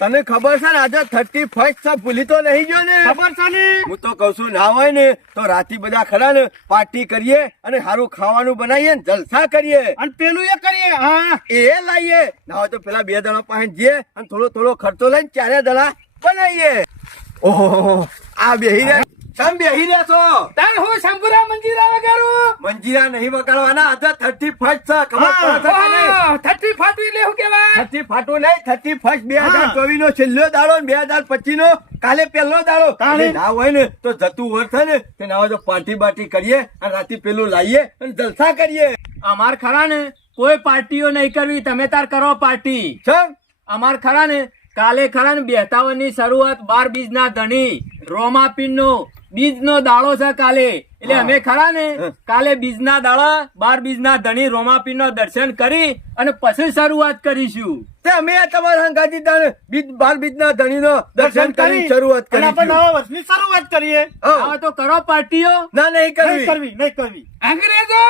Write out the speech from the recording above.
તને ખબર છે ને આજે 31 છે, ભૂલી તો નહીં ગયો ને? ખબર છે ને? હું તો કઉ છું ના હોય ને તો રાતી બધા ખરા ને પાર્ટી કરીએ અને સારું ખાવાનું બનાવીએ ને જલસા કરીએ અને પેલું એ કરીએ. હા, એ લાવીએ. ના હોય તો પેલા 2 દડા પાસે જઈએ અને થોડો ખર્ચો લઈને 4 દડા બનાવીએ. ઓહો, આ બેહી રહ્યા સમ બેહી રહ્યા છો? તાર હું શંભુરા મંજીરા વગાડું. મંજીરા નહીં વગાડવાના, આજે 31 છે. ખબર પડે છે કે નહીં? 30 એટલે શું કહેવાય? 30 ફાટું નહીં, 31 2024 નો છેલ્લો દાડો ને 2025 નો કાલે પહેલો દાડો. તાણે? ના હોય ને તો જતું વર્ષ છે ને તે ના હોય તો પાર્ટી બાટી કરીએ અને રાતે પેલું લાવીએ અને જલસા કરીએ. અમાર ખરા ને કોઈ પાર્ટીઓ નહીં કરવી, તમે તાર કરો પાર્ટી. ચમ અમાર ખરા ને કાલે ખરા ને 52 ની શરૂઆત 12 બીજ ના ધણી રોમાપીન નો બીજ નો દાડો છે કાલે. એટલે હા. અમે ખરા ને કાલે બીજ ના દાડા 12 બીજ ના ધણી રોમાપીન નો દર્શન કરી અને પછી શરૂઆત કરીશું. તે અમે આ તમારા હંગાથી તાણે બીજ 12 બીજના ધણીનો દર્શન કરી શરૂઆત અને આપણે કરીશું. નવા વર્ષની શરૂઆત કરીએ. હઉ. આવા તો કરો પાર્ટીઓ. ના નહીં નહીં કરવી. કરવી, નહીં કરવી. અંગ્રેજો